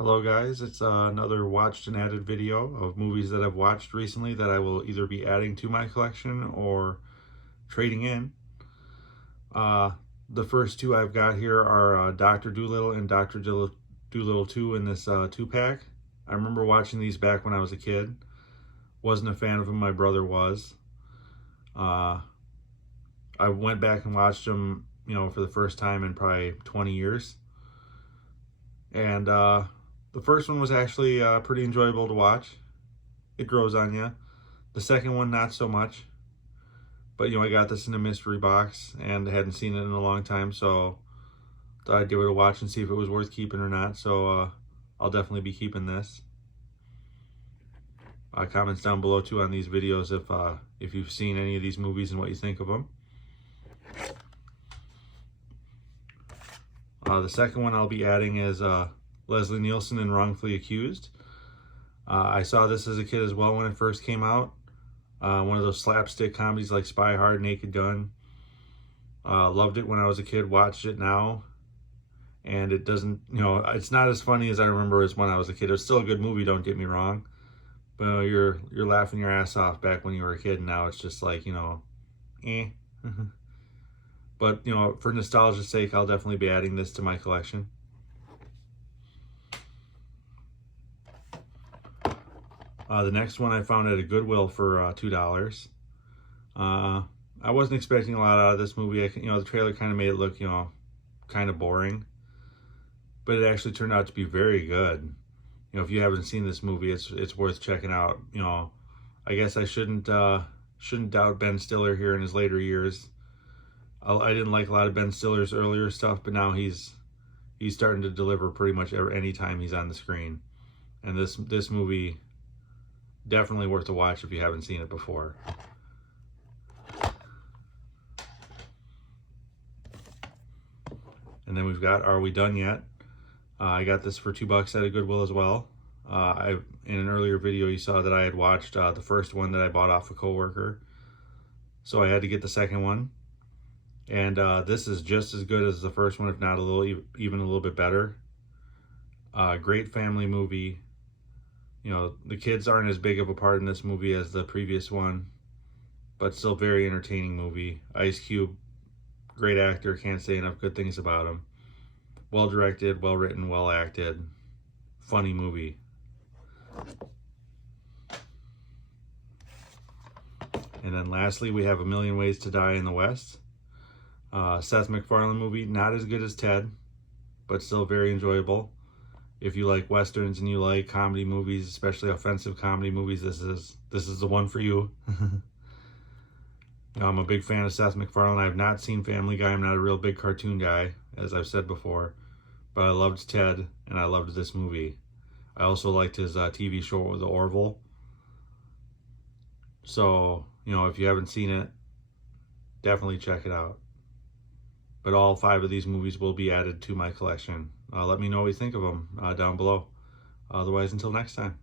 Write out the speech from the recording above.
Hello guys, it's another watched and added video of movies that I've watched recently that I will either be adding to my collection or trading in. Uh, the first two I've got here are Dr. Dolittle and Dr. Dolittle 2 in this 2-pack. I remember watching these back when I was a kid. Wasn't a fan of them, my brother was. I went back and watched them, for the first time in probably 20 years. And the first one was actually pretty enjoyable to watch. It grows on you. The second one, not so much. But, I got this in a mystery box and I hadn't seen it in a long time, so thought I'd give it a watch and see if it was worth keeping or not. So I'll definitely be keeping this. Comments down below too on these videos if you've seen any of these movies and what you think of them. The second one I'll be adding is Leslie Nielsen in Wrongfully Accused. I saw this as a kid as well when it first came out. One of those slapstick comedies like Spy Hard, Naked Gun. Loved it when I was a kid, watched it now. And it doesn't, it's not as funny as I remember as when I was a kid. It's still a good movie, don't get me wrong. But you're laughing your ass off back when you were a kid, and now it's just like, eh. But, for nostalgia's sake, I'll definitely be adding this to my collection. The next one I found at a Goodwill for $2. I wasn't expecting a lot out of this movie. The trailer kind of made it look, kind of boring. But it actually turned out to be very good. If you haven't seen this movie, it's worth checking out. I guess I shouldn't doubt Ben Stiller here in his later years. I didn't like a lot of Ben Stiller's earlier stuff, but now he's starting to deliver pretty much any time he's on the screen. And this movie, definitely worth a watch if you haven't seen it before. And then we've got Are We Done Yet? I got this for $2 at a Goodwill as well. In an earlier video you saw that I had watched the first one that I bought off a coworker. So I had to get the second one. And this is just as good as the first one, if not even a little bit better. Great family movie. The kids aren't as big of a part in this movie as the previous one, but still very entertaining movie. Ice Cube, great actor, can't say enough good things about him. Well directed, well written, well acted, funny movie. And then lastly, we have A Million Ways to Die in the West. Seth MacFarlane movie, not as good as Ted, but still very enjoyable. If you like westerns and you like comedy movies, especially offensive comedy movies, this is the one for you. I'm a big fan of Seth MacFarlane. I have not seen Family Guy. I'm not a real big cartoon guy, as I've said before, but I loved Ted and I loved this movie. I also liked his TV show, The Orville. So, if you haven't seen it, definitely check it out. But all 5 of these movies will be added to my collection. Let me know what you think of them down below. Otherwise, until next time.